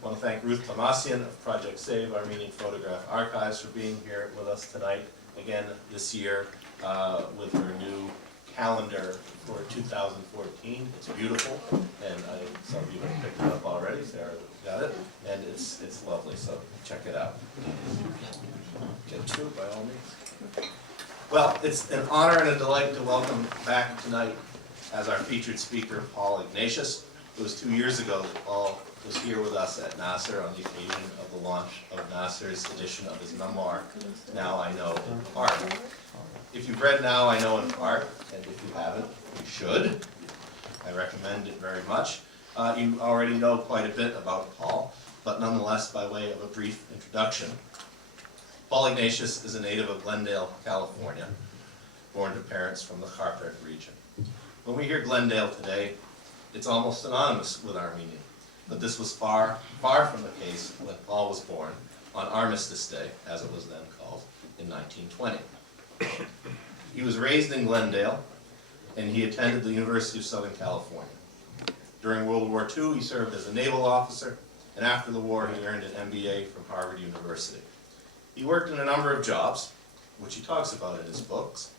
I want to thank Ruth Tomasian of Project Save Armenian Photograph Archives for being here with us tonight, again this year with her new calendar for 2014. It's beautiful, and some of you have picked it up already. Sarah got it, and it's lovely, so check it out. Get to it by all means. Well, it's an honor and a delight to welcome back tonight as our featured speaker, Paul Ignatius. It was 2 years ago that Paul was here with us at NAASR on the occasion of the launch of NAASR's edition of his memoir, Now I Know in Part. If you've read Now I Know in Part, and if you haven't, you should. I recommend it very much. You already know quite a bit about Paul, but nonetheless, by way of a brief introduction, Paul Ignatius is a native of Glendale, California, born to parents from the Kharkiv region. When we hear Glendale today, it's almost synonymous with Armenian, but this was far, far from the case when Paul was born on Armistice Day, as it was then called, in 1920. He was raised in Glendale, and he attended the University of Southern California. During World War II, he served as a naval officer, and after the war, he earned an MBA from Harvard University. He worked in a number of jobs, which he talks about in his books,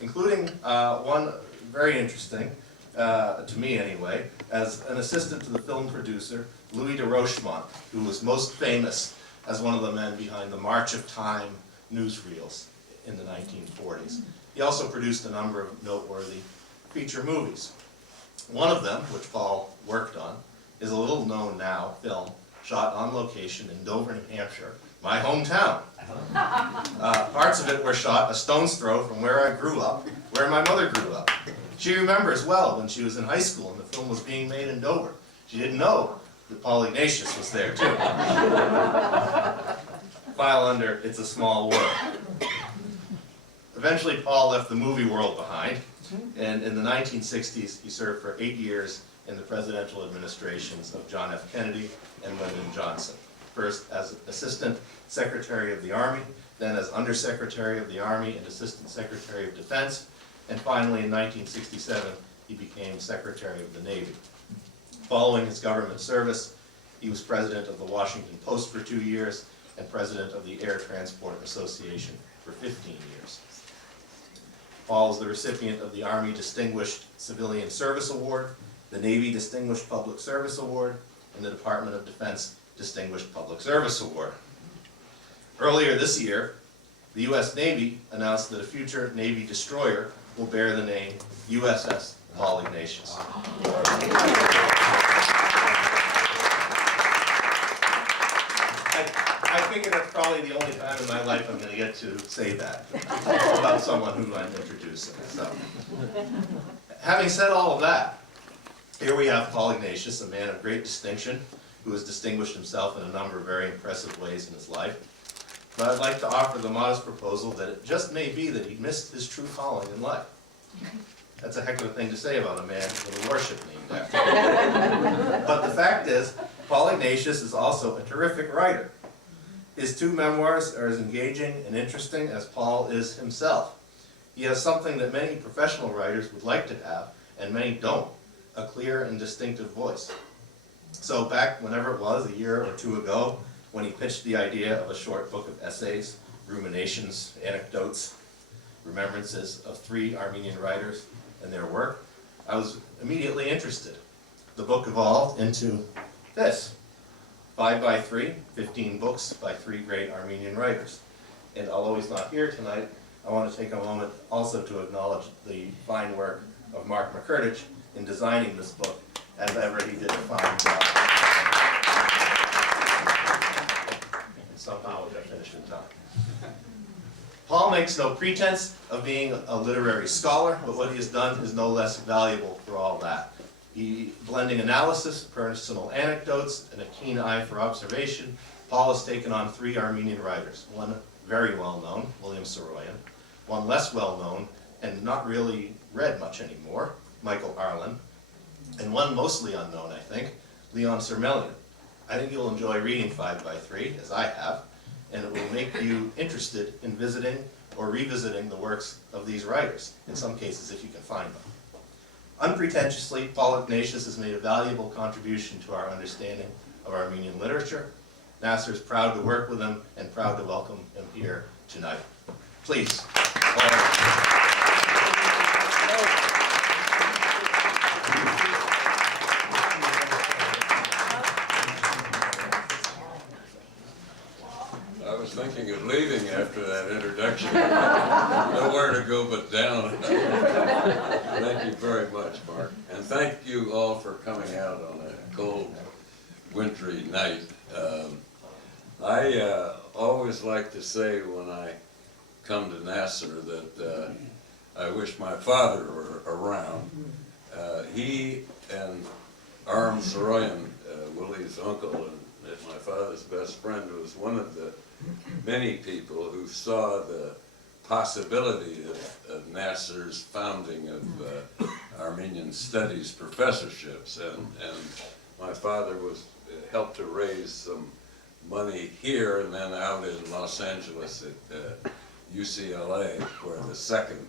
including one very interesting, to me anyway, as an assistant to the film producer, Louis de Rochemont, who was most famous as one of the men behind the March of Time newsreels in the 1940s. He also produced a number of noteworthy feature movies. One of them, which Paul worked on, is a little known now film shot on location in Dover, New Hampshire, my hometown. Parts of it were shot a stone's throw from where I grew up, where my mother grew up. She remembers well when she was in high school and the film was being made in Dover. She didn't know that Paul Ignatius was there too. File under It's a Small World. Eventually Paul left the movie world behind, and in the 1960s he served for 8 years in the presidential administrations of John F. Kennedy and Lyndon Johnson. First as Assistant Secretary of the Army, then as Undersecretary of the Army and Assistant Secretary of Defense, and finally in 1967 he became Secretary of the Navy. Following his government service, he was President of the Washington Post for 2 years and President of the Air Transport Association for 15 years. Paul is the recipient of the Army Distinguished Civilian Service Award, the Navy Distinguished Public Service Award, and the Department of Defense Distinguished Public Service Award. Earlier this year, the U.S. Navy announced that a future Navy destroyer will bear the name USS Paul Ignatius. I figure that's probably the only time in my life I'm going to get to say that about someone who I'm introducing. So, having said all of that, here we have Paul Ignatius, a man of great distinction, who has distinguished himself in a number of very impressive ways in his life. But I'd like to offer the modest proposal that it just may be that he missed his true calling in life. That's a heck of a thing to say about a man with a warship named after him. But the fact is, Paul Ignatius is also a terrific writer. His 2 memoirs are as engaging and interesting as Paul is himself. He has something that many professional writers would like to have, and many don't, a clear and distinctive voice. So back whenever it was, a year or 2 ago, when he pitched the idea of a short book of essays, ruminations, anecdotes, remembrances of 3 Armenian writers and their work, I was immediately interested. The book evolved into this, 5 by 3, 15 books by 3 great Armenian writers. And although he's not here tonight, I want to take a moment also to acknowledge the fine work of Mark McCurtage in designing this book, as ever he did a fine job. And somehow it got finished in time. Paul makes no pretense of being a literary scholar, but what he has done is no less valuable for all that. He, blending analysis, personal anecdotes, and a keen eye for observation, Paul has taken on 3 Armenian writers, one very well known, William Saroyan, one less well known and not really read much anymore, Michael Arlen, and one mostly unknown, I think, Leon Surmelian. I think you'll enjoy reading 5 by 3, as I have, and it will make you interested in visiting or revisiting the works of these writers, in some cases if you can find them. Unpretentiously, Paul Ignatius has made a valuable contribution to our understanding of Armenian literature. NAASR is proud to work with him and proud to welcome him here tonight. Please. I was thinking of leaving after that introduction. Nowhere to go but down. Thank you very much, Mark. And thank you all for coming out on a cold, wintry night. I always like to say when I come to NAASR that I wish my father were around. He and William Saroyan, Willie's uncle and my father's best friend, was one of the many people who saw the possibility of NAASR's founding of Armenian Studies professorships, and my father was helped to raise some money here and then out in Los Angeles at UCLA, where the second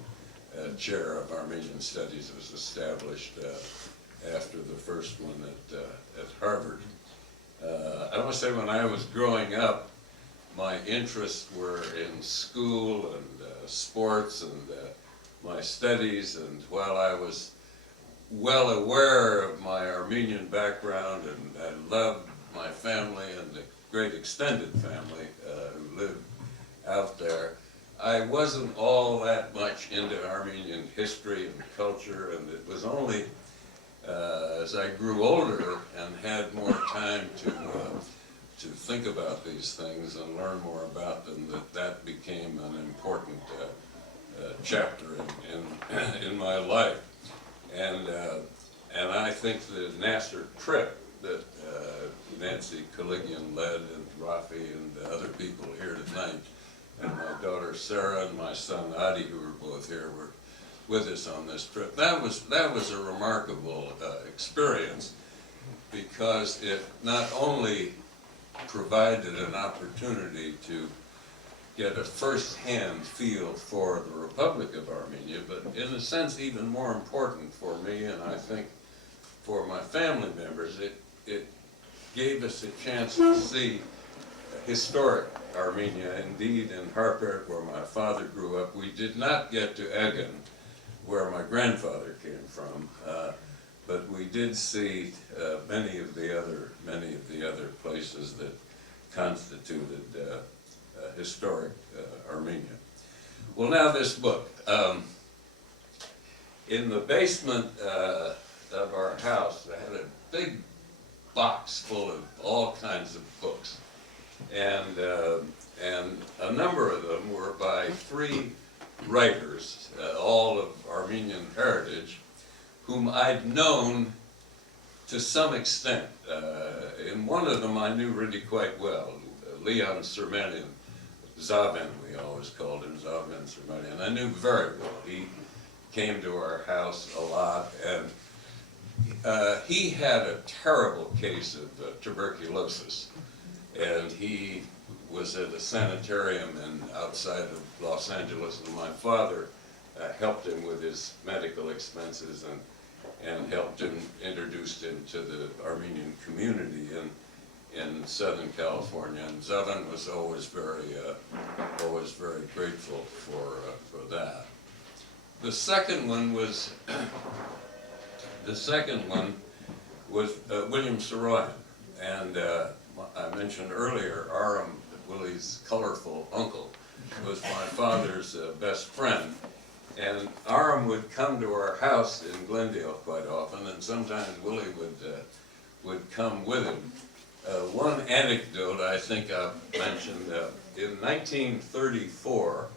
chair of Armenian Studies was established after the first one at Harvard. I must say, when I was growing up, my interests were in school and sports and my studies, and while I was well aware of my Armenian background and I loved my family and the great extended family who lived out there, I wasn't all that much into Armenian history and culture, and it was only as I grew older and had more time to think about these things and learn more about them that became an important chapter in my life. And I think the NAASR trip that Nancy Kaligian led, and Rafi and the other people here tonight, and my daughter Sarah and my son Adi, who were both here, were with us on this trip. That was a remarkable experience, because it not only provided an opportunity to get a first-hand feel for the Republic of Armenia, but in a sense even more important for me, and I think for my family members, it gave us a chance to see historic Armenia. Indeed, in Harper, where my father grew up, we did not get to Egan, where my grandfather came from, but we did see many of the other places that constituted historic Armenia. Well, now this book. In the basement of our house, I had a big box full of all kinds of books, and a number of them were by three writers, all of Armenian heritage, whom I'd known to some extent. In one of them I knew really quite well, Leon Surmelian, Zavin, we always called him, Zavin Surmelian. I knew very well. He came to our house a lot, and he had a terrible case of tuberculosis, and he was at a sanitarium outside of Los Angeles, and my father helped him with his medical expenses and helped him, introduced him to the Armenian community in Southern California, and Zavin was always very grateful for that. The second one was William Saroyan, and I mentioned earlier, Arlen, Willie's colorful uncle, was my father's best friend. And Arlen would come to our house in Glendale quite often, and sometimes Willie would come with him. One anecdote I think I've mentioned, in 1934,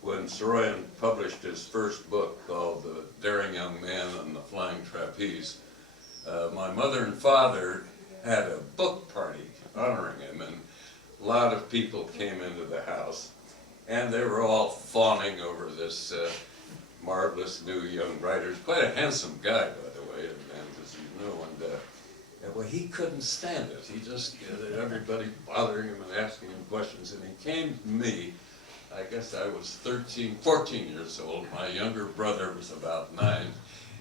when Saroyan published his first book called The Daring Young Man on the Flying Trapeze, my mother and father had a book party honoring him, and a lot of people came into the house, and they were all fawning over this marvelous new young writer. Quite a handsome guy, by the way, and as you know, and well, he couldn't stand it. He just, everybody bothering him and asking him questions, and he came to me. I guess I was 14 years old. My younger brother was about 9,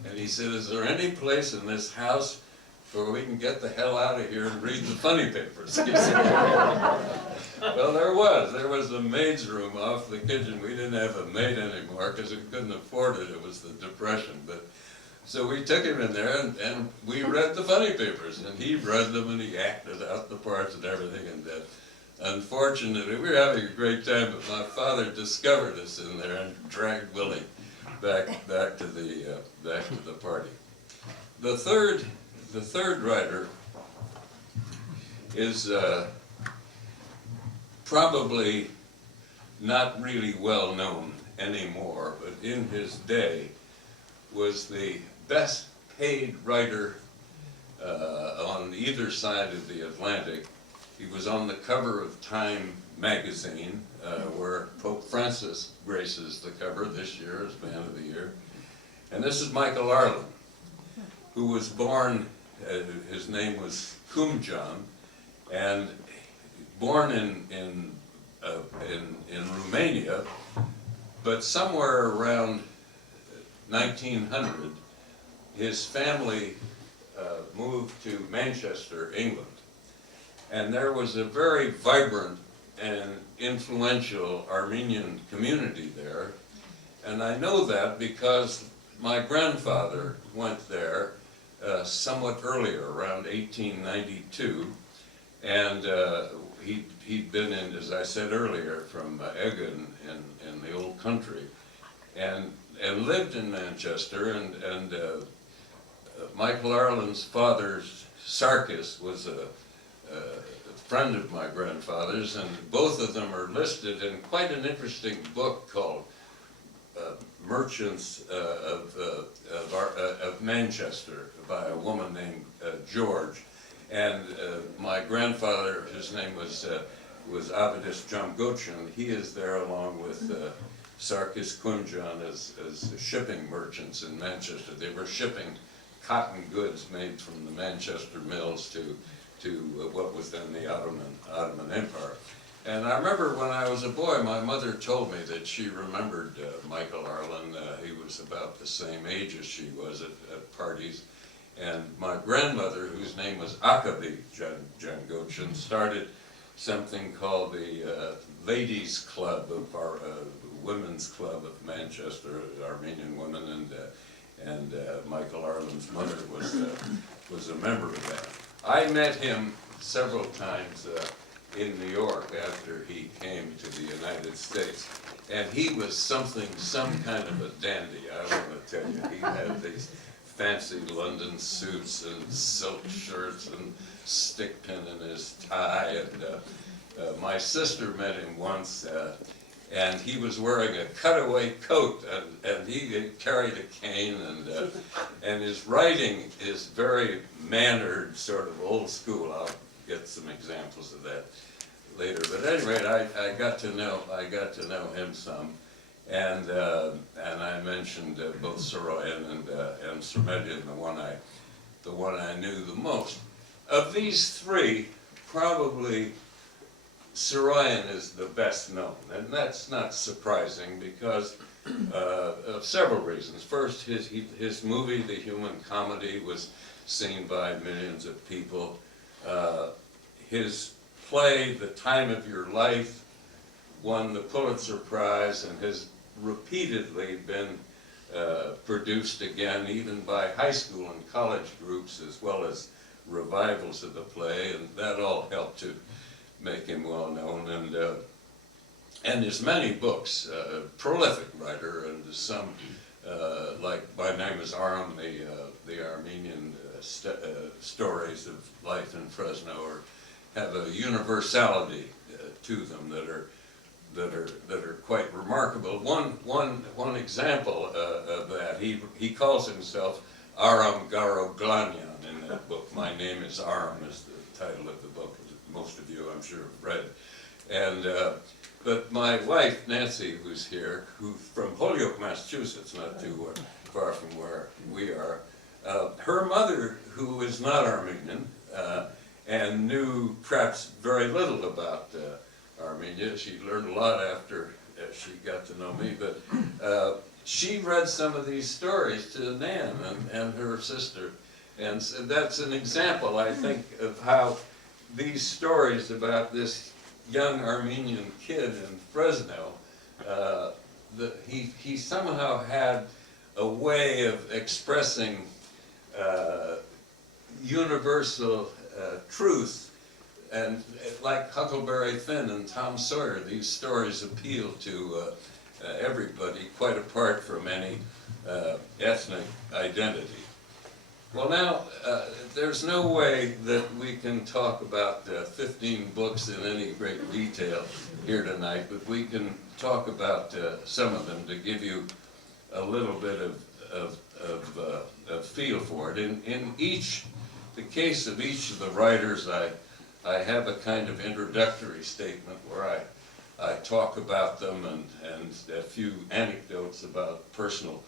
and he said, "Is there any place in this house for we can get the hell out of here and read the funny papers. Well, there was a maid's room off the kitchen. We didn't have a maid anymore because we couldn't afford it. It was the Depression. But so we took him in there and we read the funny papers, and he read them and he acted out the parts and everything. And unfortunately, we were having a great time, but my father discovered us in there and dragged Willie back to the party. The third writer is probably not really well known anymore, but in his day was the best paid writer on either side of the Atlantic. He was on the cover of Time magazine, where Pope Francis graces the cover this year as Man of the Year. And this is Michael Arlen, who was born, his name was Kumjan, and born in Romania, but somewhere around 1900, his family moved to Manchester, England. And there was a very vibrant and influential Armenian community there. And I know that because my grandfather went there somewhat earlier, around 1892. And he'd been in, as I said earlier, from Egan in the old country, and lived in Manchester. And Michael Arlen's father, Sarkis, was a friend of my grandfather's, and both of them are listed in quite an interesting book called Merchants of Manchester by a woman named George. And my grandfather, his name was Avidis Jamgochan. He is there along with Sarkis Kumjan as shipping merchants in Manchester. They were shipping cotton goods made from the Manchester mills to what was then the Ottoman Empire. And I remember when I was a boy, my mother told me that she remembered Michael Arlen. He was about the same age as she was at parties. And my grandmother, whose name was Akabi Jangochan, started something called the Ladies Club of our Women's Club of Manchester, Armenian women, and Michael Arlen's mother was a member of that. I met him several times in New York after he came to the United States, and he was some kind of a dandy. I want to tell you, he had these fancy London suits and silk shirts and stick pin in his tie. And my sister met him once, and he was wearing a cutaway coat, and he carried a cane, and his writing is very mannered, sort of old school. I'll get some examples of that later. But at any rate, I got to know him some. And I mentioned both Saroyan and Surmelian, the one I knew the most. Of these three, probably Saroyan is the best known, and that's not surprising because of several reasons. First, his movie, The Human Comedy, was seen by millions of people. His play, The Time of Your Life, won the Pulitzer Prize and has repeatedly been produced again, even by high school and college groups, as well as revivals of the play, and that all helped to make him well known. And his many books, prolific writer, and some like My Name is Arlen, the Armenian stories of life in Fresno, have a universality to them that are quite remarkable. One example of that, he calls himself Aram Garo Glanyan in that book. My Name is Aram is the title of the book. Most of you, I'm sure, have read. And but my wife Nancy, who's here, who from Holyoke, Massachusetts, not too far from where we are, her mother, who is not Armenian and knew perhaps very little about Armenia. She learned a lot after she got to know me, but she read some of these stories to Nan and her sister, And so that's an example, I think, of how these stories about this young Armenian kid in Fresno, he somehow had a way of expressing universal truth. And like Huckleberry Finn and Tom Sawyer, these stories appeal to everybody, quite apart from any ethnic identity. Well, now, there's no way that we can talk about 15 books in any great detail here tonight, but we can talk about some of them to give you a little bit of feel for it. In the case of each of the writers, I have a kind of introductory statement where I talk about them and a few anecdotes about personal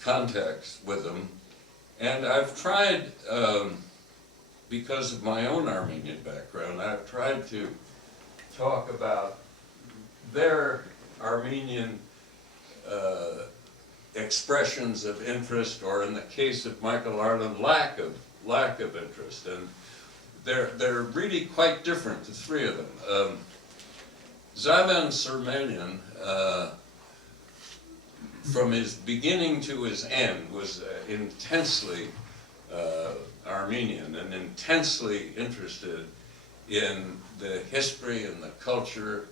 contacts with them. And I've tried, because of my own Armenian background, I've tried to talk about their Armenian expressions of interest, or in the case of Michael Arlen, lack of interest. And they're really quite different, the three of them. Zaven Surmelian, from his beginning to his end, was intensely Armenian and intensely interested in the history and the culture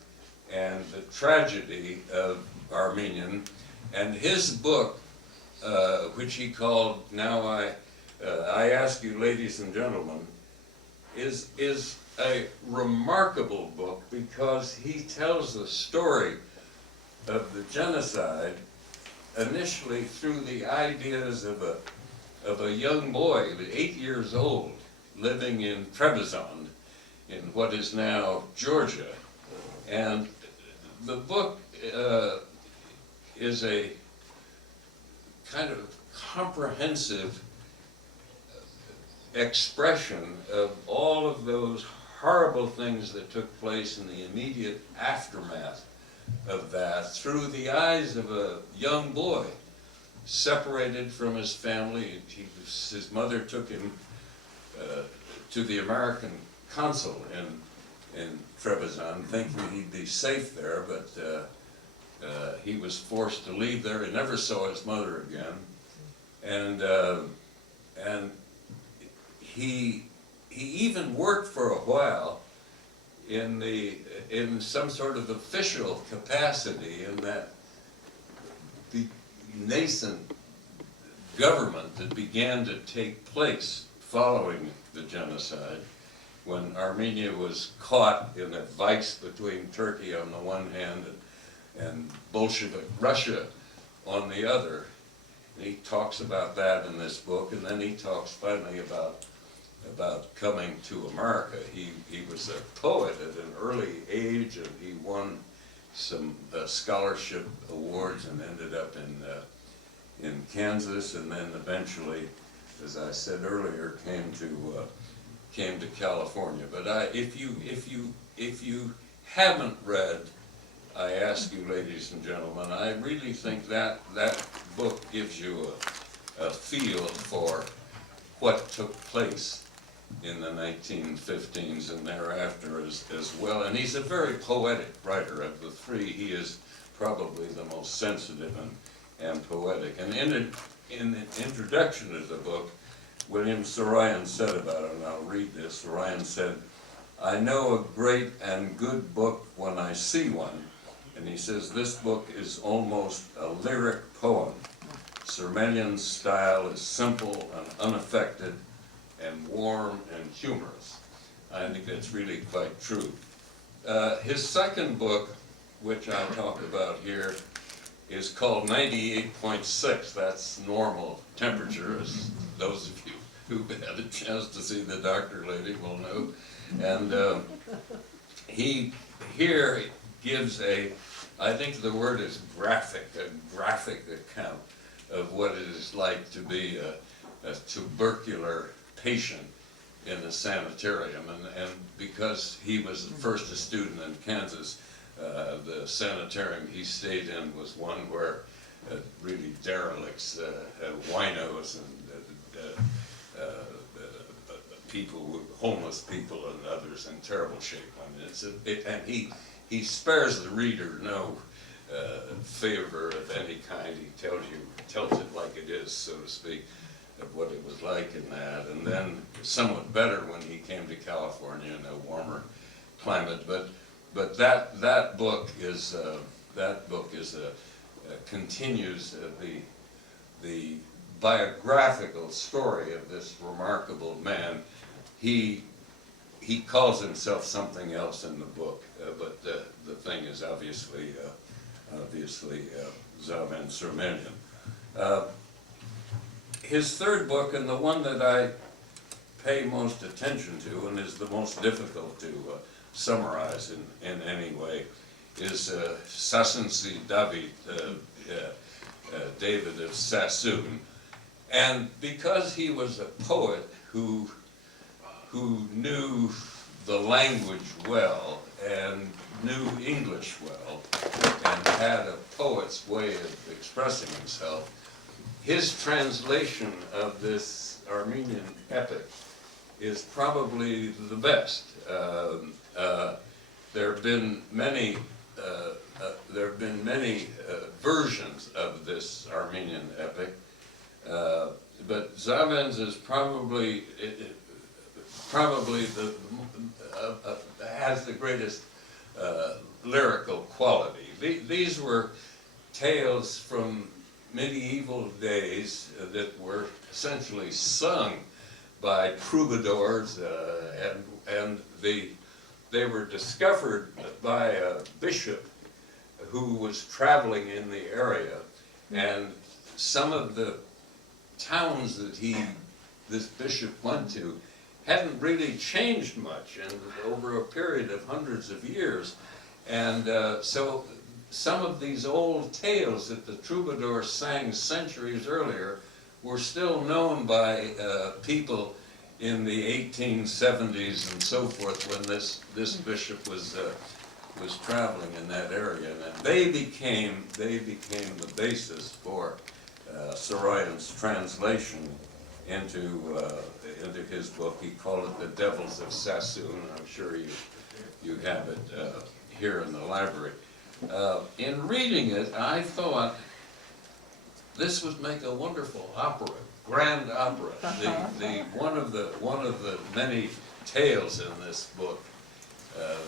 and the tragedy of Armenian. And his book, which he called Now I Ask You, Ladies and Gentlemen, is a remarkable book because he tells the story of the genocide initially through the ideas of a young boy, 8 years old, living in Trebizond, in what is now Georgia. And the book is a kind of comprehensive expression of all of those horrible things that took place in the immediate aftermath of that through the eyes of a young boy separated from his family. His mother took him to the American consul in Trebizond, thinking he'd be safe there, but he was forced to leave there. He never saw his mother again, and he even worked for a while in some sort of official capacity in that the nascent government that began to take place following the genocide, when Armenia was caught in a vice between Turkey on the one hand and Bolshevik Russia on the other. And he talks about that in this book, and then he talks finally about coming to America. He was a poet at an early age, and he won some scholarship awards and ended up in Kansas, and then eventually, as I said earlier, came to California. But if you haven't read I Ask You, Ladies and Gentlemen, I really think that book gives you a feel for what took place in the 1915s and thereafter as well. And he's a very poetic writer. Of the three, he is probably the most sensitive and poetic. And in the introduction to the book, William Saroyan said about it, and I'll read this. Saroyan said, "I know a great and good book when I see one." And he says, "This book is almost a lyric poem. Surmelian's style is simple and unaffected and warm and humorous." I think that's really quite true. His second book, which I talk about here, is called 98.6. That's normal temperature, as those of you who've had a chance to see the doctor lady will know. And he here gives I think the word is graphic account of what it is like to be a tubercular patient in a sanitarium. And because he was first a student in Kansas, the sanitarium he stayed in was one where really derelicts, winos and people, homeless people and others in terrible shape. I mean, and he spares the reader no favor of any kind. He tells it like it is, so to speak, of what it was like in that, and then somewhat better when he came to California in a warmer climate. But that book continues the biographical story of this remarkable man. He calls himself something else in the book, but the thing is obviously Zaven Surmelian. His third book, and the one that I pay most attention to and is the most difficult to summarize in any way, is Sassoon-si David, David of Sassoon. And because he was a poet who knew the language well and knew English well and had a poet's way of expressing himself, his translation of this Armenian epic is probably the best. There have been many versions of this Armenian epic, but Zaven's is probably has the greatest lyrical quality. These were tales from medieval days that were essentially sung by troubadours, and they were discovered by a bishop who was traveling in the area, and some of the towns that this bishop went to hadn't really changed much over a period of hundreds of years, and so some of these old tales that the troubadours sang centuries earlier were still known by people in the 1870s and so forth, when this bishop was traveling in that area, and they became the basis for Saroyan's translation into his book. He called it The Devils of Sassoon. I'm sure you have it here in the library. In reading it, I thought this would make a wonderful opera, grand opera. One of the many tales in this book,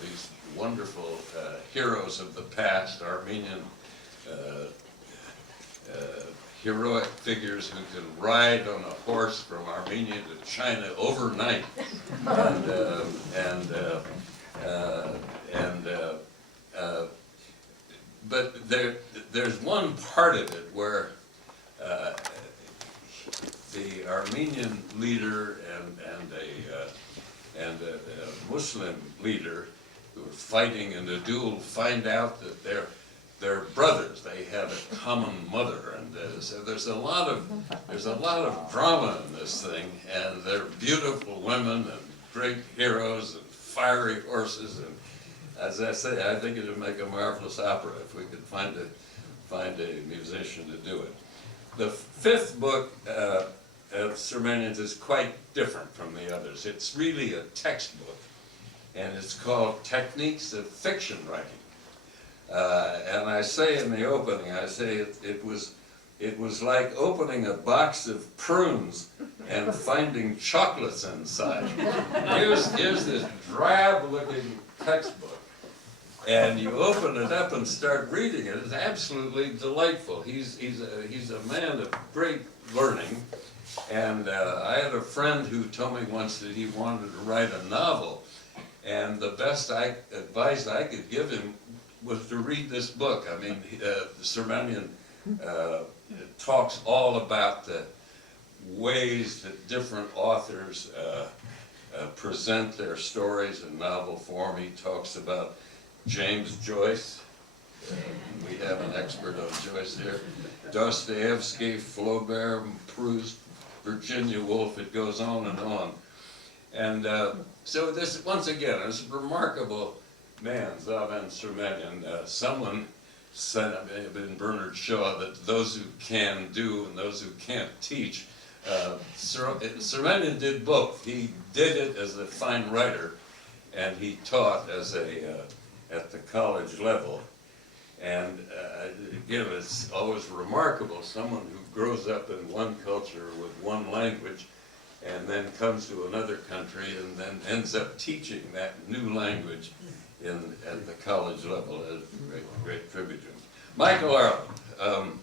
these wonderful heroes of the past, Armenian heroic figures who can ride on a horse from Armenia to China overnight, but there's one part of it where the Armenian leader and a Muslim leader who are fighting in a duel find out that they're brothers. They have a common mother, and so there's a lot of drama in this thing. And they're beautiful women and great heroes and fiery horses. And as I say, I think it would make a marvelous opera if we could find a musician to do it. The fifth book of Surmelian's is quite different from the others. It's really a textbook, and it's called Techniques of Fiction Writing. And I say in the opening, I say it was like opening a box of prunes and finding chocolates inside. Here's this drab-looking textbook, and you open it up and start reading it. It's absolutely delightful. He's a man of great learning, and I had a friend who told me once that he wanted to write a novel, and the best advice I could give him was to read this book. I mean, Surmelian talks all about the ways that different authors present their stories in novel form. He talks about James Joyce. We have an expert on Joyce here. Dostoevsky, Flaubert, Proust, Virginia Woolf. It goes on and on. And so this, once again, is a remarkable man, Zaven Surmelian. Someone said, it may have been Bernard Shaw, that those who can do and those who can't teach Surmelian did both. He did it as a fine writer, and he taught as at the college level. And again, it's always remarkable, someone who grows up in one culture with one language and then comes to another country and then ends up teaching that new language at the college level is a great tribute to him. Michael Arlen,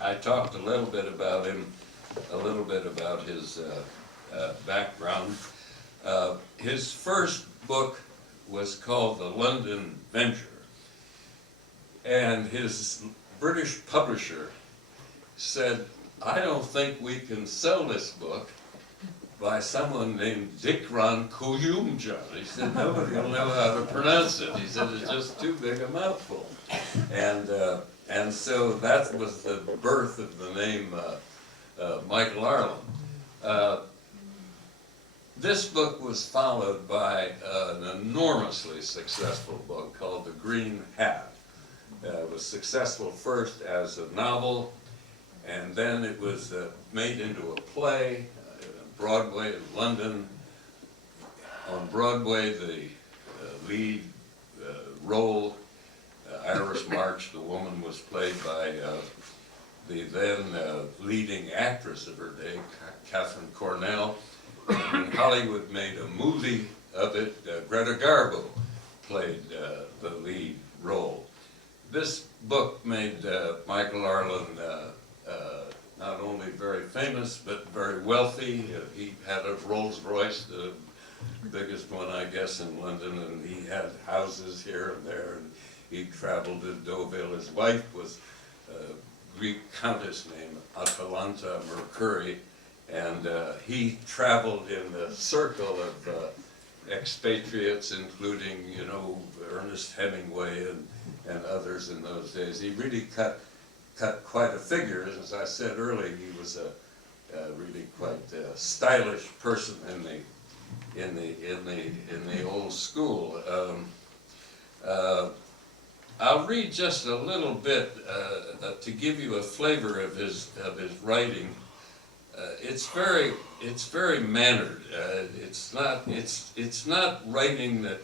I talked a little bit about him, a little bit about his background. His first book was called The London Venture, and his British publisher said, "I don't think we can sell this book by someone named Dikran Kuyumjan." He said, "Nobody will know how to pronounce it." He said, "It's just too big a mouthful." And so that was the birth of the name Michael Arlen. This book was followed by an enormously successful book called The Green Hat. It was successful first as a novel, and then it was made into a play, Broadway in London. On Broadway, the lead role, Iris March, the woman, was played by the then leading actress of her day, Catherine Cornell. And Hollywood made a movie of it. Greta Garbo played the lead role. This book made Michael Arlen not only very famous, but very wealthy. He had a Rolls Royce, the biggest one, I guess, in London, and he had houses here and there, and he traveled to Deauville. His wife was a Greek countess named Atalanta Mercuri, and he traveled in the circle of expatriates, including, you know, Ernest Hemingway and others in those days. He really cut quite a figure. As I said earlier, he was a really quite stylish person in the old school. I'll read just a little bit to give you a flavor of his writing. It's very mannered. It's not writing that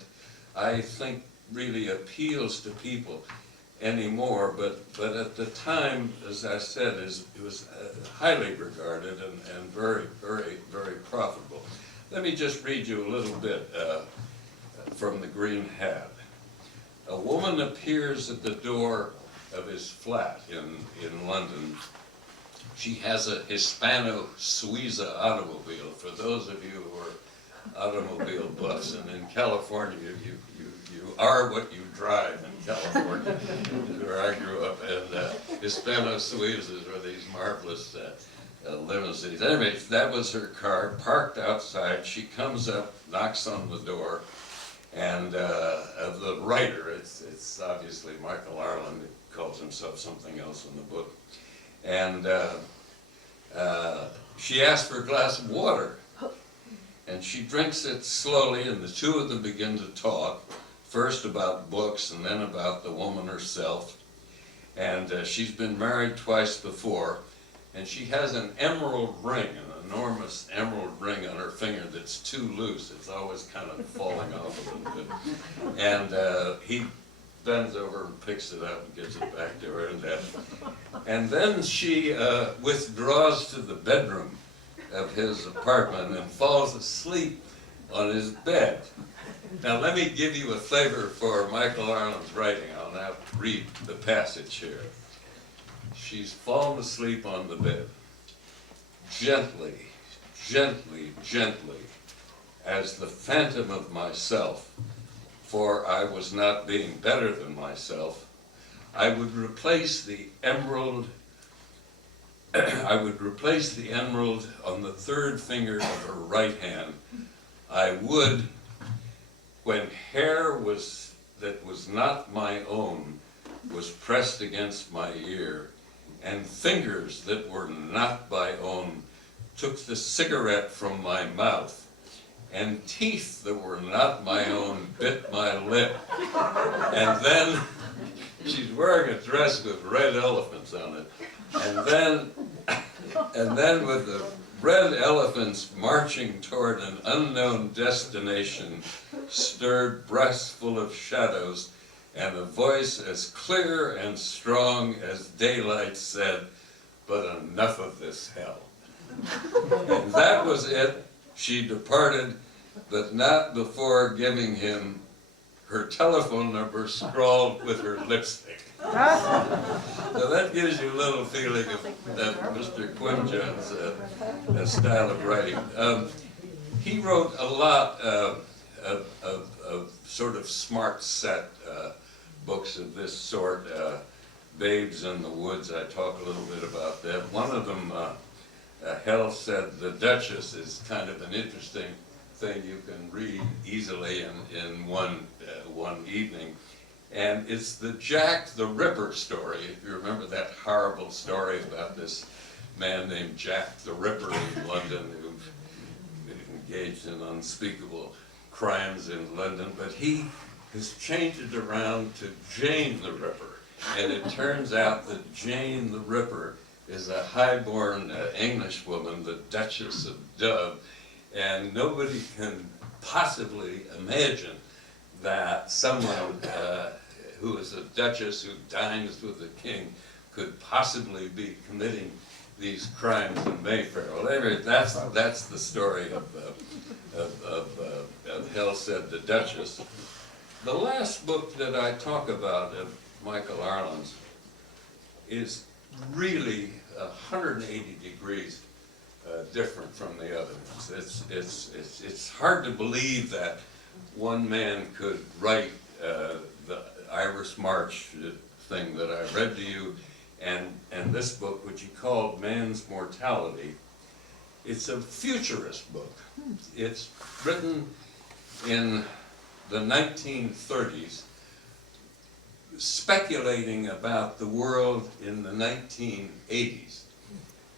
I think really appeals to people anymore, but at the time, as I said, it was highly regarded and very, very, very profitable. Let me just read you a little bit from The Green Hat. A woman appears at the door of his flat in London. She has a Hispano-Suiza automobile. For those of you who are automobile buffs, and in California, you are what you drive in California, where I grew up, and Hispano-Suizas are these marvelous limousines. Anyway, that was her car, parked outside. She comes up, knocks on the door, and the writer, it's obviously Michael Arlen, who calls himself something else in the book, and she asks for a glass of water, and she drinks it slowly, and the two of them begin to talk, first about books and then about the woman herself. And she's been married twice before, and she has an emerald ring, an enormous emerald ring on her finger that's too loose. It's always kind of falling off a little bit. And he bends over and picks it up and gives it back to her. And then she withdraws to the bedroom of his apartment and falls asleep on his bed. Now let me give you a flavor for Michael Arlen's writing. I'll now read the passage here. She's fallen asleep on the bed. Gently, gently, gently, as the phantom of myself, for I was not being better than myself, I would replace the emerald on the third finger of her right hand. I would, when hair that was not my own was pressed against my ear, and fingers that were not my own took the cigarette from my mouth, and teeth that were not my own bit my lip. And then she's wearing a dress with red elephants on it. And then And then with the red elephants marching toward an unknown destination, stirred breasts full of shadows, and a voice as clear and strong as daylight said, "But enough of this hell." And that was it. She departed, but not before giving him her telephone number scrawled with her lipstick. So that gives you a little feeling of Mr. Quimjohn's style of writing. He wrote a lot of sort of smart set books of this sort. Babes in the Woods, I talk a little bit about that. One of them, Hell said, The Duchess, is kind of an interesting thing you can read easily in one evening. And it's the Jack the Ripper story. If you remember that horrible story about this man named Jack the Ripper in London who engaged in unspeakable crimes in London, but he has changed it around to Jane the Ripper. And it turns out that Jane the Ripper is a high-born English woman, the Duchess of Dove, and nobody can possibly imagine that someone who is a duchess who dines with the king could possibly be committing these crimes in Mayfair. Well, anyway, that's the story of Hell Said the Duchess. The last book that I talk about of Michael Arlen's is really 180 degrees different from the others. It's hard to believe that one man could write the Irish March thing that I read to you, and this book, which he called Man's Mortality. It's a futurist book. It's written in the 1930s, speculating about the world in the 1980s.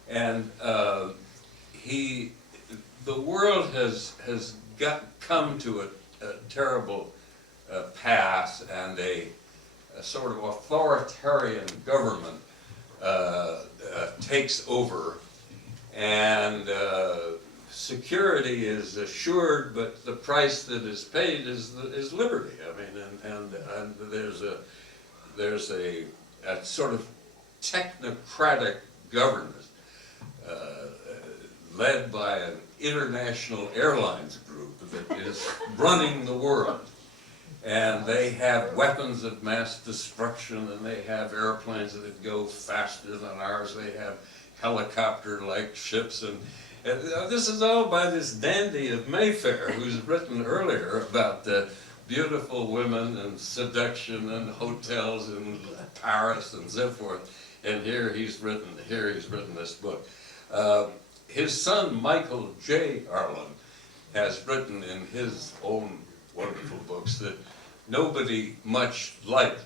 And the world has come to a terrible pass, and a sort of authoritarian government takes over, and security is assured, but the price that is paid is liberty. I mean, and there's a sort of technocratic government led by an international airlines group that is running the world. And they have weapons of mass destruction, and they have airplanes that go faster than ours. They have helicopter-like ships, and this is all by this dandy of Mayfair, who's written earlier about beautiful women and seduction and hotels in Paris and so forth. And here he's written this book. His son Michael J. Arlen has written in his own wonderful books that nobody much like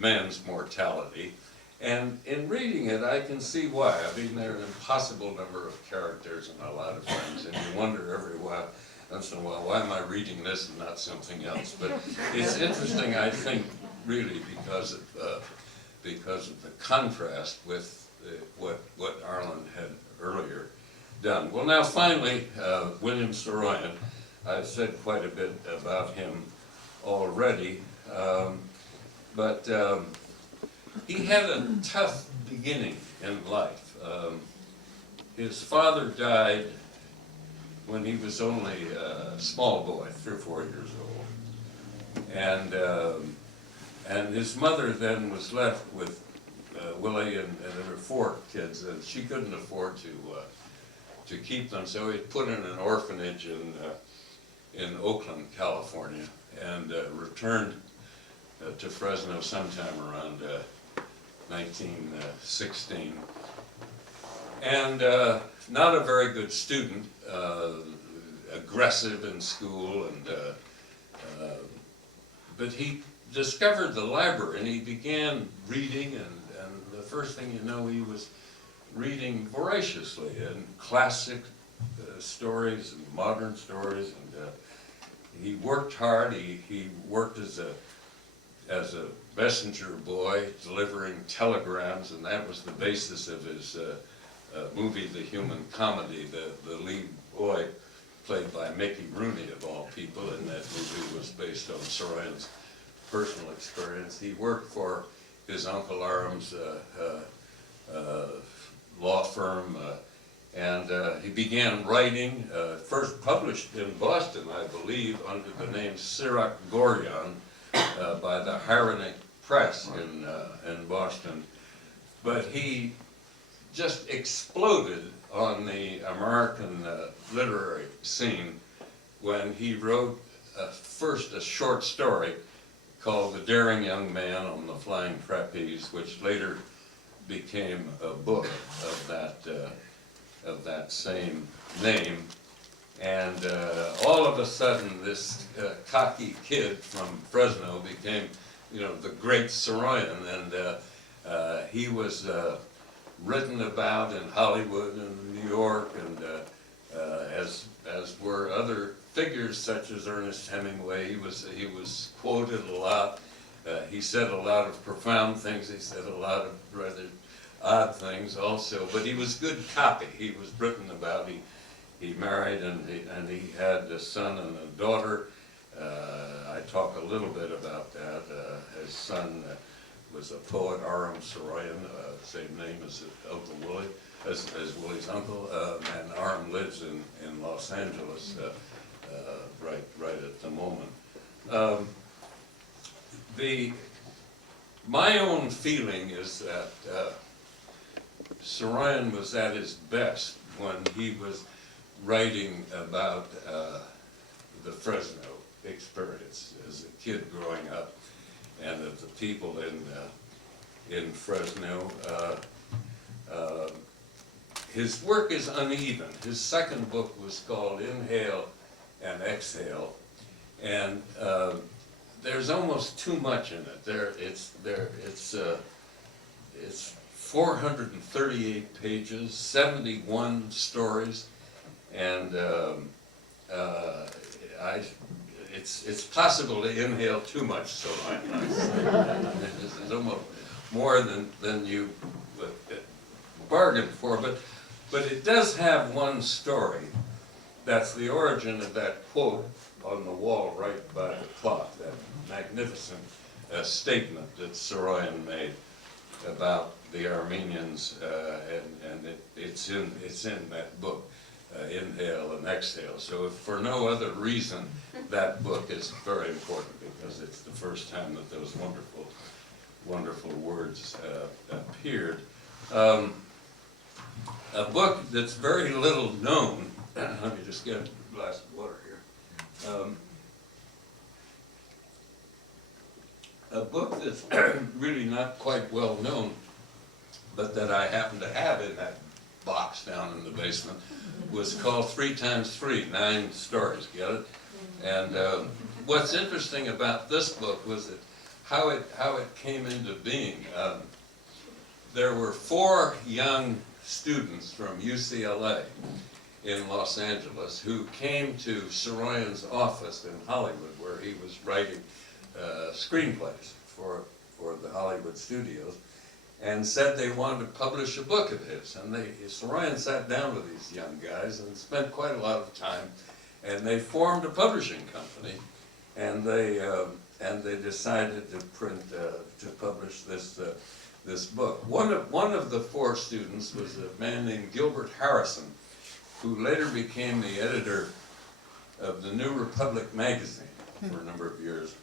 Man's Mortality. And in reading it, I can see why. I mean, there are an impossible number of characters and a lot of things, and you wonder every once in a while, why am I reading this and not something else? But it's interesting, I think, really because of the contrast with what Arlen had earlier done. Well, now finally, William Saroyan. I've said quite a bit about him already, but he had a tough beginning in life. His father died when he was only a small boy, 3 or 4 years old, and his mother then was left with Willie, and there were 4 kids, and she couldn't afford to keep them, so he put in an orphanage in Oakland, California, and returned to Fresno sometime around 1916. And not a very good student, aggressive in school, but he discovered the library, and he began reading, and the first thing you know, he was reading voraciously, and classic stories and modern stories, and he worked hard. He worked as a messenger boy delivering telegrams, and that was the basis of movie, The Human Comedy. The lead boy, played by Mickey Rooney of all people, in that movie was based on Saroyan's personal experience. He worked for his Uncle Aram's law firm, and he began writing, first published in Boston, I believe, under the name Sirach Goryan, by the Hieronymic Press in Boston. But he just exploded on the American literary scene when he wrote first a short story called The Daring Young Man on the Flying Trapeze, which later became a book of that same name. And all of a sudden, this cocky kid from Fresno became, the great Saroyan, and he was written about in Hollywood and New York, and as were other figures such as Ernest Hemingway. He was quoted a lot. He said a lot of profound things. He said a lot of rather odd things also. But he was good copy. He was written about. He married and he had a son and a daughter. I talk a little bit about that. His son was a poet, William Saroyan, same name as Uncle Willie, as Willie's uncle, and Arlen lives in Los Angeles right at the moment. My own feeling is that Saroyan was at his best when he was writing about the Fresno experience as a kid growing up, and of the people in Fresno. His work is uneven. His second book was called Inhale and Exhale, and there's almost too much in it. It's 438 pages, 71 stories, and it's possible to inhale too much, so this is almost more than you bargained for, but it does have one story. That's the origin of that quote on the wall right by the clock, that magnificent statement that Saroyan made about the Armenians, and it's in that book, Inhale and Exhale. So if for no other reason, that book is very important, because it's the first time that those wonderful words appeared. A book that's very little known, let me just get a glass of water here. A book that's really not quite well known, but that I happen to have in that box down in the basement, was called 3 times 3, 9 stories, get it? And what's interesting about this book was that how it came into being. There were 4 young students from UCLA in Los Angeles who came to Saroyan's office in Hollywood, where he was writing screenplays for the Hollywood studios, and said they wanted to publish a book of his. And Saroyan sat down with these young guys and spent quite a lot of time, and they formed a publishing company, and they decided to publish this book. One of the 4 students was a man named Gilbert Harrison, who later became the editor of the New Republic magazine for a number of years.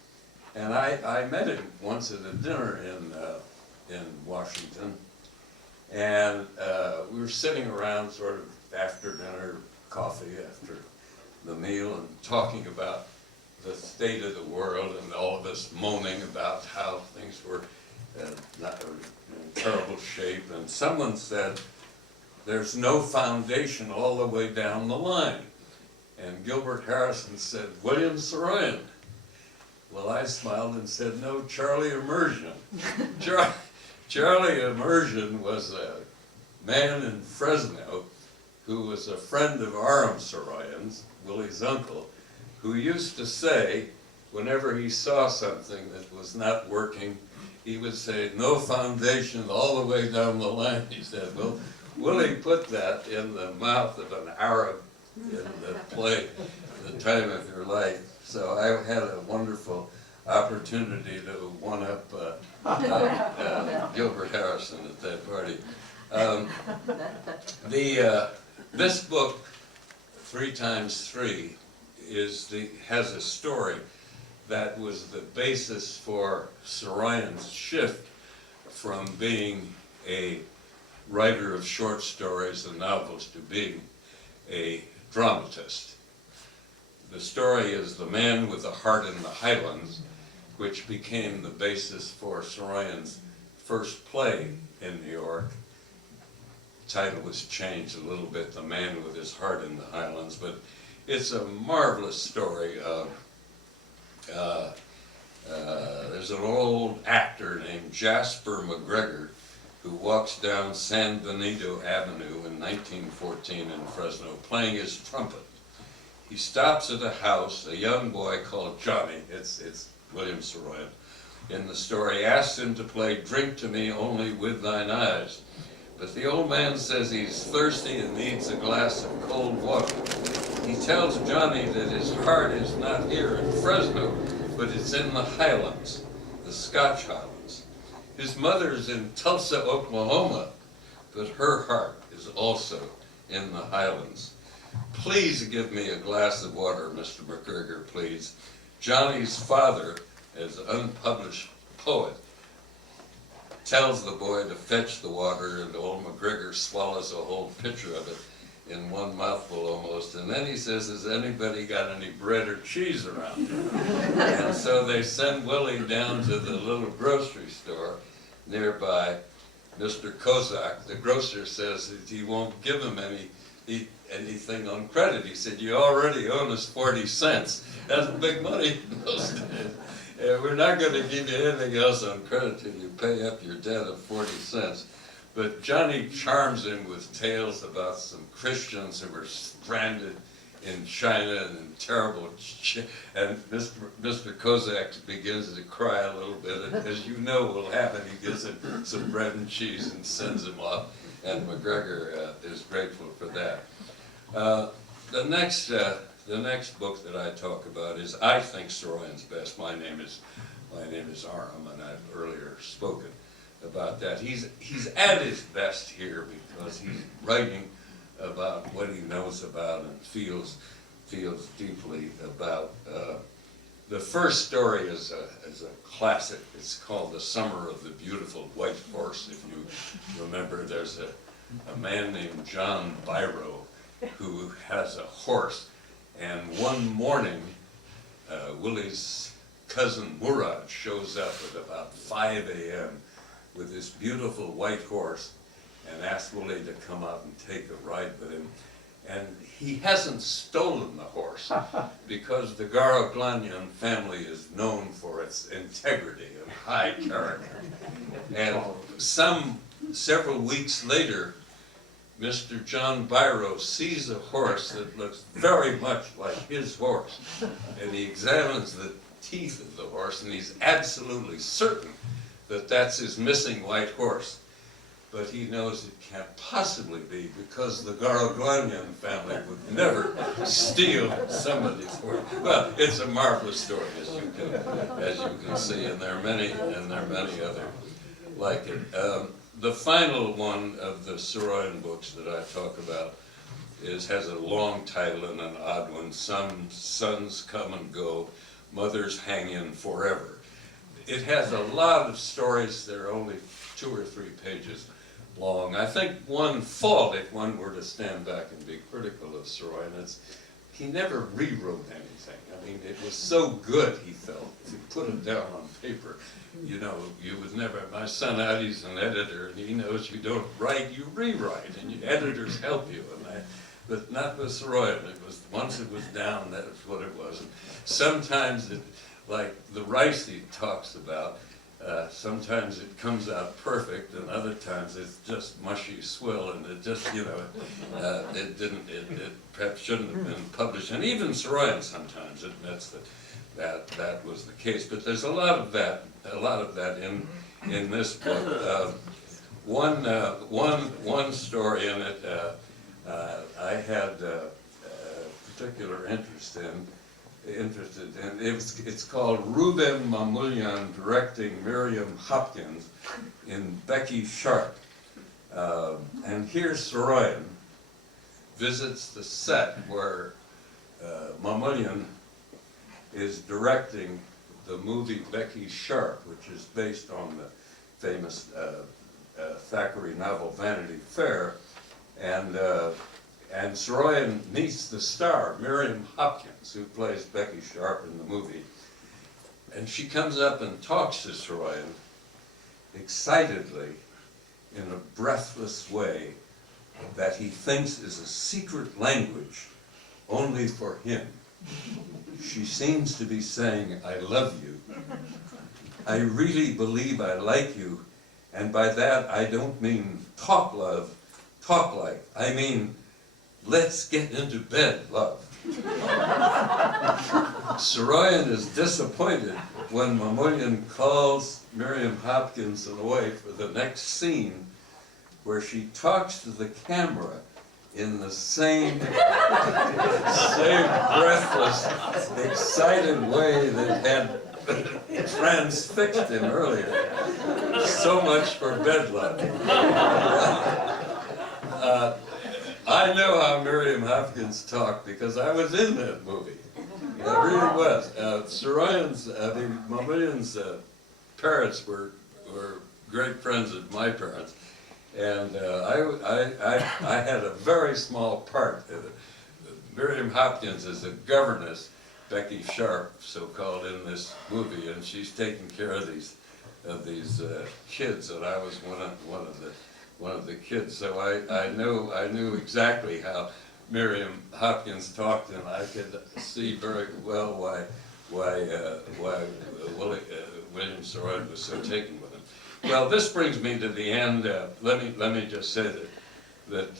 And I met him once at a dinner in Washington, and we were sitting around sort of after dinner, coffee after the meal, and talking about the state of the world, and all of us moaning about how things were not in terrible shape. And someone said, "There's no foundation all the way down the line." And Gilbert Harrison said, "William Saroyan." Well, I smiled and said, "No, Charlie Immersion." Charlie Immersion was a man in Fresno who was a friend of Aram Saroyan's, Willie's uncle, who used to say, whenever he saw something that was not working, he would say, "No foundation all the way down the line." He said, Willie put that in the mouth of an Arab in the play, The Time of Your Life. So I had a wonderful opportunity to one-up Gilbert Harrison at that party. This book, 3x3, has a story that was the basis for Saroyan's shift from being a writer of short stories and novels to being a dramatist. The story is The Man with the Heart in the Highlands, which became the basis for Saroyan's first play in New York. The title was changed a little bit, The Man with His Heart in the Highlands, but it's a marvelous story of there's an old actor named Jasper McGregor who walks down San Benito Avenue in 1914 in Fresno playing his trumpet. He stops at a house, a young boy called Johnny, it's William Saroyan, in the story, asks him to play Drink to Me Only with Thine Eyes. But the old man says he's thirsty and needs a glass of cold water. He tells Johnny that his heart is not here in Fresno, but it's in the Highlands, the Scotch Highlands. His mother's in Tulsa, Oklahoma, but her heart is also in the Highlands. Please give me a glass of water, Mr. McGregor, please. Johnny's father, as an unpublished poet, tells the boy to fetch the water, and old McGregor swallows a whole pitcher of it in one mouthful almost, and then he says, has anybody got any bread or cheese around here? And so they send Willie down to the little grocery store nearby. Mr. Kozak, the grocer, says that he won't give him anything on credit. He said, you already owe us 40 cents. That's big money in those days. We're not going to give you anything else on credit till you pay up your debt of 40 cents. But Johnny charms him with tales about some Christians who were stranded in China and in terrible, and Mr. Kozak begins to cry a little bit, and as you know will happen, he gives him some bread and cheese and sends him off, and McGregor is grateful for that. The next book that I talk about is, I think, Saroyan's best. My name is Arlen, and I've earlier spoken about that. He's at his best here because he's writing about what he knows about and feels deeply about. The first story is a classic. It's called The Summer of the Beautiful White Horse. If you remember, there's a man named John Biro who has a horse, and one morning Willie's cousin Murad shows up at about 5 a.m. with this beautiful white horse and asks Willie to come out and take a ride with him. And he hasn't stolen the horse because the Garaglanian family is known for its integrity and high character. And several weeks later, Mr. John Biro sees a horse that looks very much like his horse, and he examines the teeth of the horse, and he's absolutely certain that that's his missing white horse. But he knows it can't possibly be because the Garaglanian family would never steal somebody's horse. Well, it's a marvelous story, as you can see, and there are many other like it. The final one of the Saroyan books that I talk about has a long title and an odd one. Some sons come and go, mothers hang in forever. It has a lot of stories. They're only 2 or 3 pages long. I think one fault, if one were to stand back and be critical of Saroyan, is he never rewrote anything. I mean, it was so good, he felt. If you put it down on paper, you know, you would never. My son Adi's an editor, and he knows you don't write, you rewrite, and editors help you. But not with Saroyan. It was, once it was down, that was what it was. And sometimes it, like the rice he talks about, sometimes it comes out perfect, and other times it's just mushy swill, and it just, you know, it perhaps shouldn't have been published. And even Saroyan sometimes admits that was the case. But there's a lot of that in this book. one story in it I had particular interested in. It's called Ruben Mamoulian directing Miriam Hopkins in Becky Sharp. And here Saroyan visits the set where Mamoulian is directing the movie Becky Sharp, which is based on the famous Thackeray novel Vanity Fair. And Saroyan meets the star, Miriam Hopkins, who plays Becky Sharp in the movie. And she comes up and talks to Saroyan excitedly in a breathless way that he thinks is a secret language only for him. She seems to be saying, "I love you. I really believe I like you. And by that, I don't mean talk love, talk like. I mean, let's get into bed, love." Saroyan is disappointed when Mamoulian calls Miriam Hopkins away for the next scene, where she talks to the camera in the same breathless, excited way that had transfixed him earlier. So much for bed love. I know how Miriam Hopkins talked because I was in that movie. I really was. Mamoulian's parents were great friends of my parents. And I had a very small part. Miriam Hopkins is a governess, Becky Sharp, so-called, in this movie, and she's taking care of these kids, and I was one of the kids. So I knew exactly how Miriam Hopkins talked, and I could see very well why William Saroyan was so taken with him. Well, this brings me to the end. Let me just say that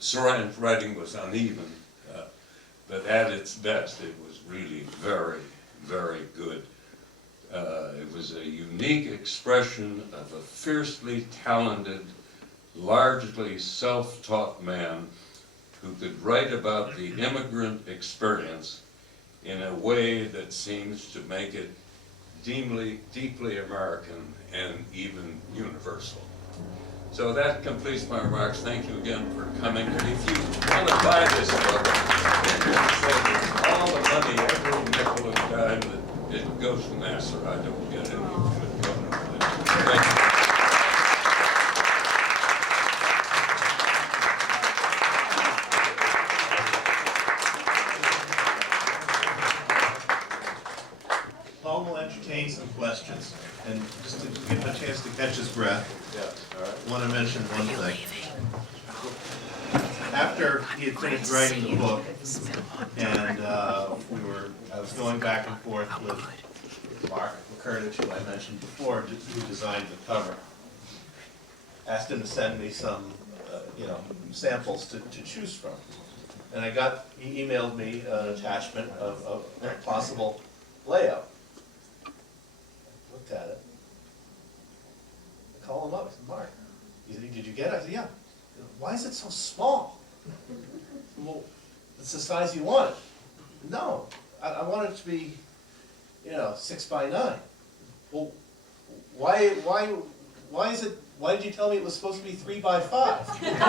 Saroyan's writing was uneven, but at its best, it was really very, very good. It was a unique expression of a fiercely talented, largely self-taught man who could write about the immigrant experience in a way that seems to make it deeply American and even universal. So that completes my remarks. Thank you again for coming. And if you want to buy this book, all the money, every nickel and dime, that it goes to NAASR. I don't get any of it going over there. Thank you. Paul will entertain some questions, and just to give him a chance to catch his breath, Yeah, all right. I want to mention one thing. After he had finished writing the book, and I was going back and forth with Mark McCurdish, who I mentioned before, who designed the cover. Asked him to send me some, samples to choose from, and he emailed me an attachment of a possible layout. Looked at it. I called him up. I said, "Mark, did you get it?" I said, "Yeah." "Why is it so small?" "Well, it's the size you want it." "No, I want it to be, 6 by 9. "Well, why is it? Why did you tell me it was supposed to be 3 by 5? It's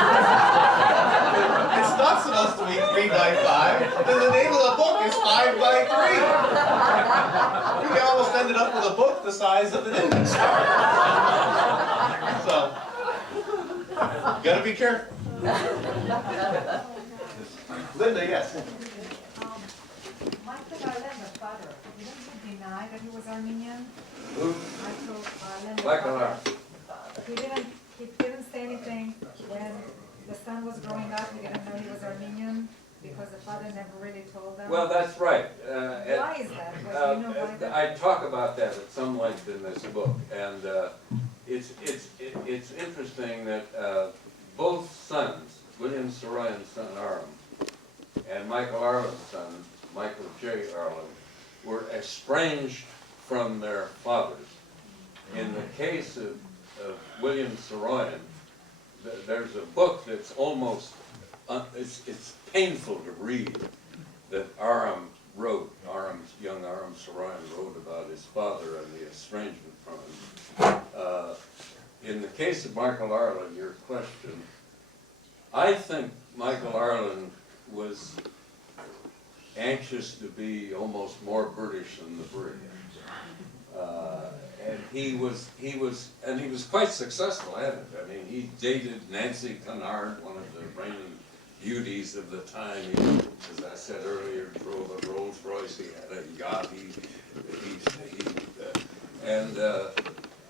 not supposed to be 3 by 5. And the name of the book is 5 by 3. We almost ended up with a book the size of an Indian star. So, you gotta be careful. Linda, yes. Michael Arlen, the father, didn't he deny that he was Armenian? Who? Michael Arlen. He didn't say anything when the son was growing up. He didn't know he was Armenian because the father never really told them. Well, that's right. Why is that? Do you know why that? I talk about that at some length in this book, and it's interesting that both sons, William Saroyan's son Arlen and Michael Arlen's son, Michael J. Arlen, were estranged from their fathers in the case of William Saroyan, there's a book that's almost, it's painful to read, that young Aram Saroyan wrote about his father and the estrangement from him. In the case of Michael Arlen, your question, I think Michael Arlen was anxious to be almost more British than the British. And he was quite successful at it. I mean, he dated Nancy Cunard, one of the reigning beauties of the time. He, as I said earlier, drove a Rolls Royce. He had a yacht.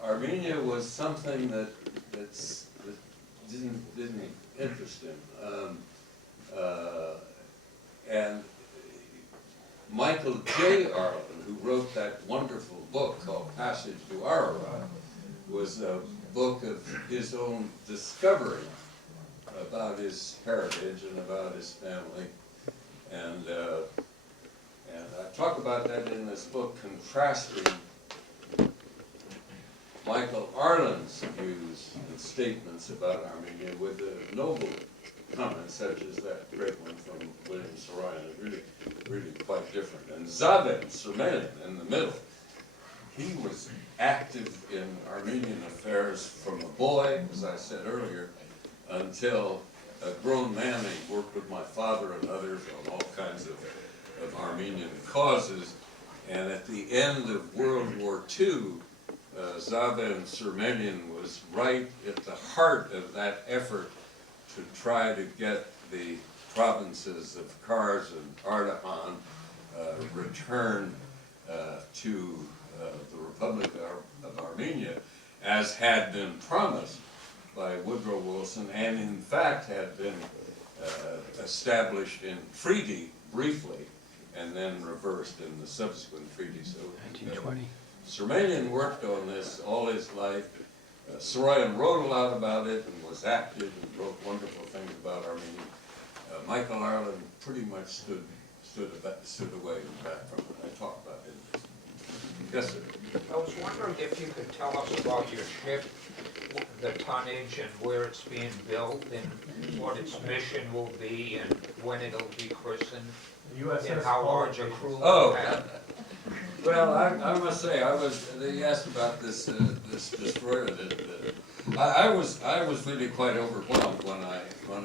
Armenia was something that didn't interest him. And Michael J. Arlen, who wrote that wonderful book called Passage to Ararat, was a book of his own discovery about his heritage and about his family. And I talk about that in this book, contrasting Michael Arlen's views and statements about Armenia with the noble comments such as that great one from William Saroyan is really quite different. And Zaven, Surmelian, in the middle, he was active in Armenian affairs from a boy, as I said earlier, until a grown man. He worked with my father and others on all kinds of Armenian causes. And at the end of World War II, Zaven Surmelian was right at the heart of that effort to try to get the provinces of Kars and Ardahan returned to the Republic of Armenia, as had been promised by Woodrow Wilson, and in fact had been established in treaty briefly, and then reversed in the subsequent treaty. So 1920. Surmelian worked on this all his life. Saroyan wrote a lot about it and was active and wrote wonderful things about Armenia. Michael Arlen pretty much stood away and back from it. I talked about it. Yes, sir. I was wondering if you could tell us about your ship, the tonnage and where it's being built and what its mission will be and when it'll be christened and how large a crew will have. Well, I must say, they asked about this destroyer. I was really quite overwhelmed when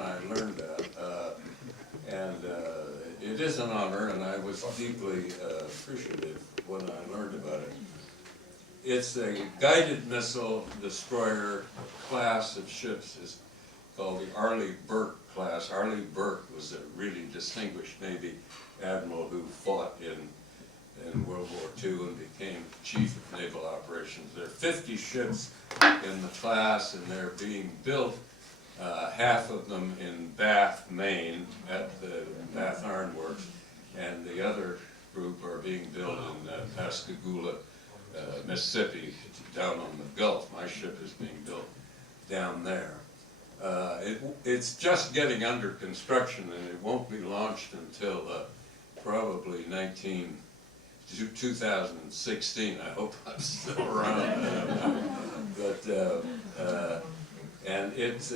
I learned that, and it is an honor, and I was deeply appreciative when I learned about it. It's a guided missile destroyer class of ships. Is called the Arleigh Burke class. Arleigh Burke was a really distinguished Navy admiral who fought in World War II and became chief of naval operations. There are 50 ships in the class, and they're being built, half of them in Bath, Maine, at the Bath Iron Works, and the other group are being built in Pascagoula, Mississippi, down on the Gulf. My ship is being built down there. It's just getting under construction, and it won't be launched until probably 2016. I hope I'm still around. And it's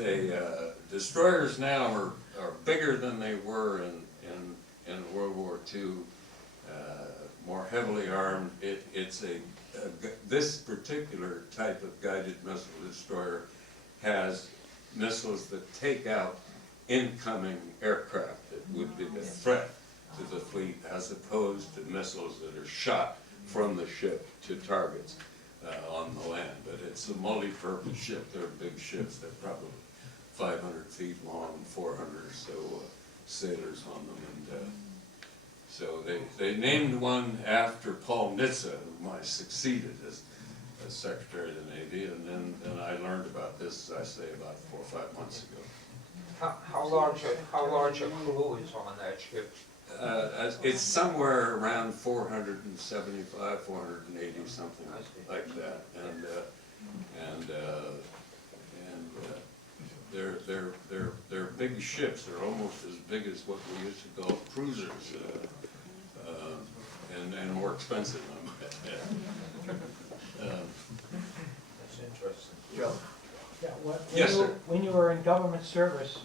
destroyers now are bigger than they were in World War II, more heavily armed. This particular type of guided missile destroyer has missiles that take out incoming aircraft that would be a threat to the fleet, as opposed to missiles that are shot from the ship to targets on the land. But it's a multi-purpose ship. They're big ships. They're probably 500 feet long, 400 or so sailors on them. And so they named one after Paul Nitze, whom I succeeded as Secretary of the Navy, and then I learned about this, as I say, about 4 or 5 months ago. How large a crew is on that ship? It's somewhere around 475, 480, something like that, and they're big ships. They're almost as big as what we used to call cruisers, and more expensive. person. Joe. Yeah, Yes, sir. when you were in government service,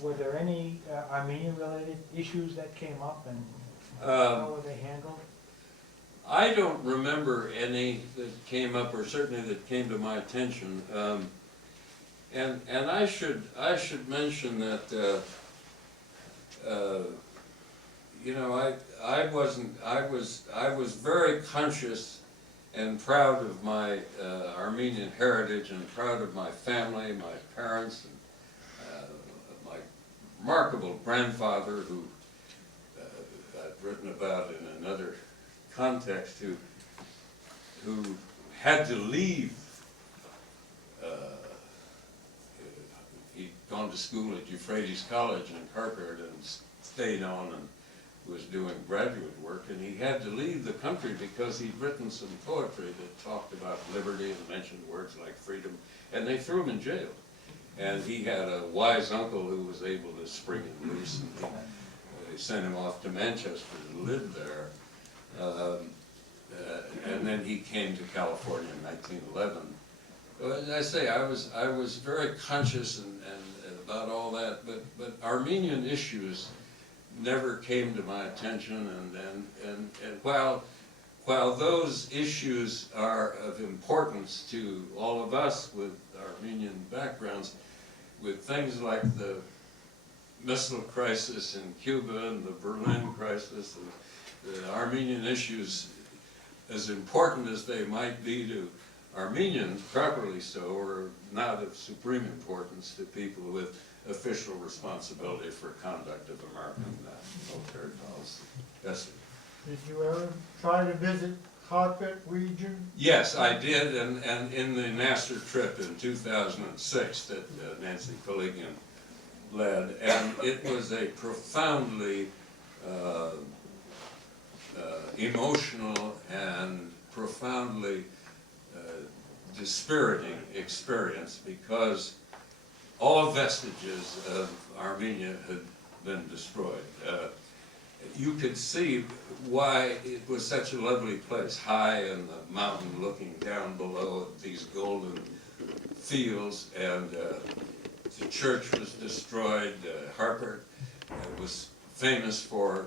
were there any Armenian-related issues that came up, and how were they handled? I don't remember any that came up, or certainly that came to my attention. And I should mention that you know, I was very conscious and proud of my Armenian heritage, and proud of my family, my parents, and my remarkable grandfather, who I've written about in another context, who had to leave. He'd gone to school at Euphrates College in Harvard and stayed on and was doing graduate work, and he had to leave the country because he'd written some poetry that talked about liberty and mentioned words like freedom, and they threw him in jail. And he had a wise uncle who was able to spring him loose, and they sent him off to Manchester to live there. And then he came to California in 1911. As I say, I was very conscious and about all that, but Armenian issues never came to my attention, and while those issues are of importance to all of us with Armenian backgrounds, with things like the missile crisis in Cuba and the Berlin crisis, and the Armenian issues, as important as they might be to Armenians, properly so, are not of supreme importance to people with official responsibility for conduct of American military policy. Yes, sir. Did you ever try to visit Kharkiv region? Yes, I did, and in the NAASR trip in 2006 that Nancy Collegian led, and it was a profoundly emotional and profoundly dispiriting experience, because all vestiges of Armenia had been destroyed. You could see why it was such a lovely place, high in the mountain looking down below at these golden fields, and the church was destroyed. Harper was famous for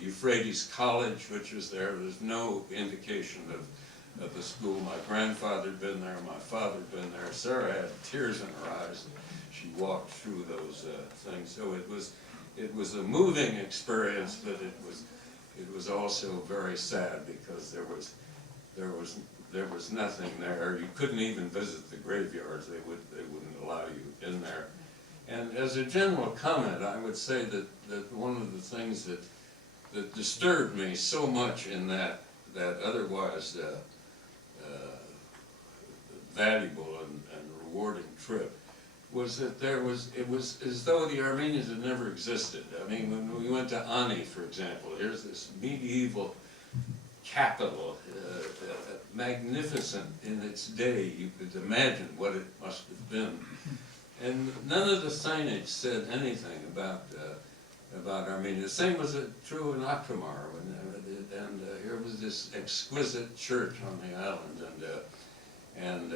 Euphrates College, which was there. There's no indication of the school. My grandfather had been there, my father had been there. Sarah had tears in her eyes. She walked through those things. So it was a moving experience, but it was also very sad, because there was nothing there. You couldn't even visit the graveyards. They wouldn't allow you in there. And as a general comment, I would say that one of the things that disturbed me so much in that otherwise valuable and rewarding trip was that it was as though the Armenians had never existed. I mean, when we went to Ani, for example, here's this medieval capital, magnificent in its day. You could imagine what it must have been. And none of the signage said anything about Armenia. The same was true in Akhtamar, and here was this exquisite church on the island, and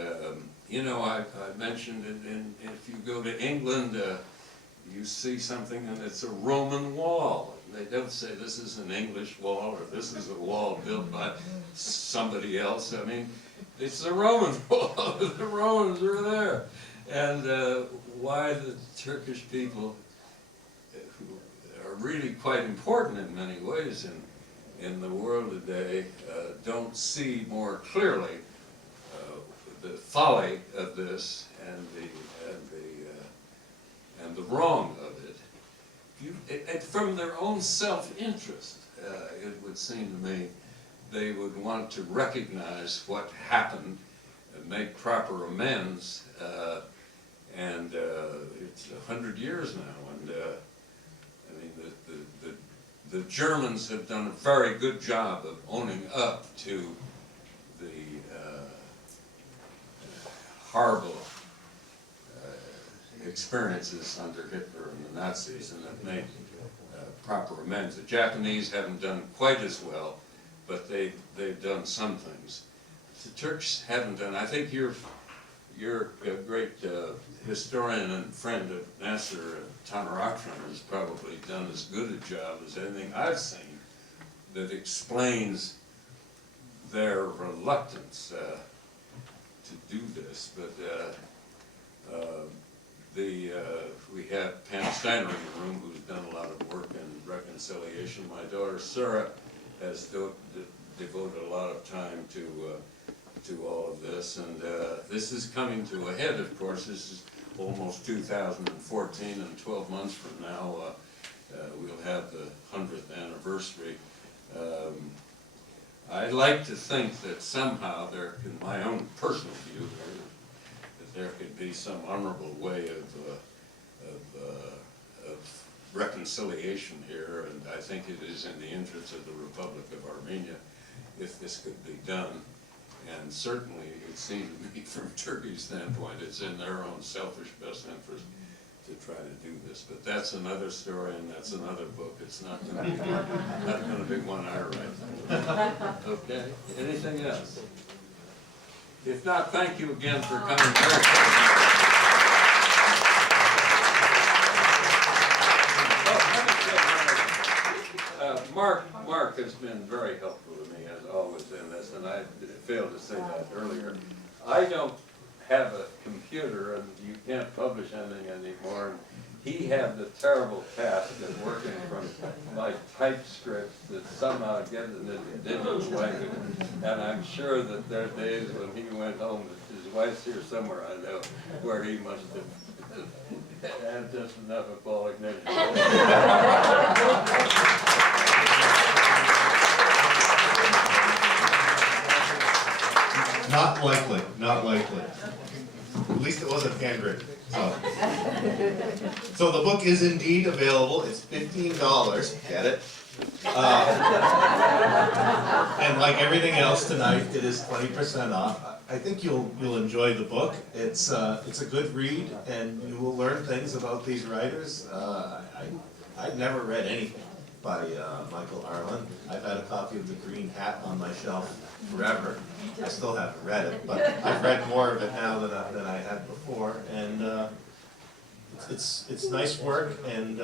you know, I mentioned it. If you go to England, you see something, and it's a Roman wall. They don't say this is an English wall, or this is a wall built by somebody else. I mean, it's the Roman wall. The Romans were there. And why the Turkish people, who are really quite important in many ways in the world today, don't see more clearly the folly of this and the wrong of it. From their own self-interest, it would seem to me, they would want to recognize what happened and make proper amends. And it's 100 years now, and I mean, the Germans have done a very good job of owning up to the horrible experiences under Hitler and the Nazis, and have made proper amends. The Japanese haven't done quite as well, but they've done some things. The Turks haven't done. I think you're your great historian and friend of NAASR, Tanarachran, has probably done as good a job as anything I've seen that explains their reluctance to do this. But we have Pam Steiner in the room, who's done a lot of work in reconciliation. My daughter Sarah has devoted a lot of time to all of this, and this is coming to a head, of course. This is almost 2014, and 12 months from now we'll have the 100th anniversary. I'd like to think that somehow there, in my own personal view, that there could be some honorable way of reconciliation here, and I think it is in the interest of the Republic of Armenia if this could be done. And certainly, it seems to me, from Turkey's standpoint, it's in their own selfish best interest to try to do this. But that's another story, and that's another book. It's not going to be one I write. Okay. Anything else? If not, thank you again for coming. Mark has been very helpful to me, as always, in this, and I failed to say that earlier. I don't have a computer, and you can't publish anything anymore. And he had the terrible task of working from my type scripts that somehow get it into digital language. And I'm sure that there are days when he went home, his wife's here somewhere, I know, where he must have had just enough of Paul Ignatius. Not likely, not likely. At least it wasn't handwritten. So the book is indeed available. It's $15. Get it? And like everything else tonight, it is 20% off. I think you'll enjoy the book. It's a good read, and you will learn things about these writers. I've never read anything by Michael Arlen. I've had a copy of The Green Hat on my shelf forever. I still haven't read it, but I've read more of it now than I had before, and it's nice work, and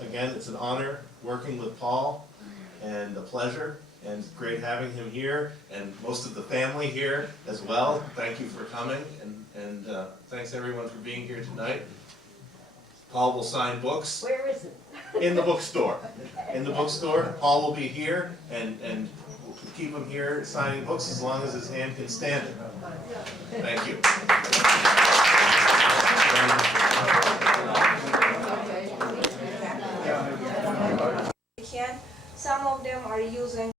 again, it's an honor working with Paul, and a pleasure, and it's great having him here, and most of the family here as well. Thank you for coming, and thanks everyone for being here tonight. Paul will sign books. Where is it? In the bookstore. In the bookstore. Paul will be here, and we'll keep him here signing books as long as his hand can stand it. Thank you. Some of them are using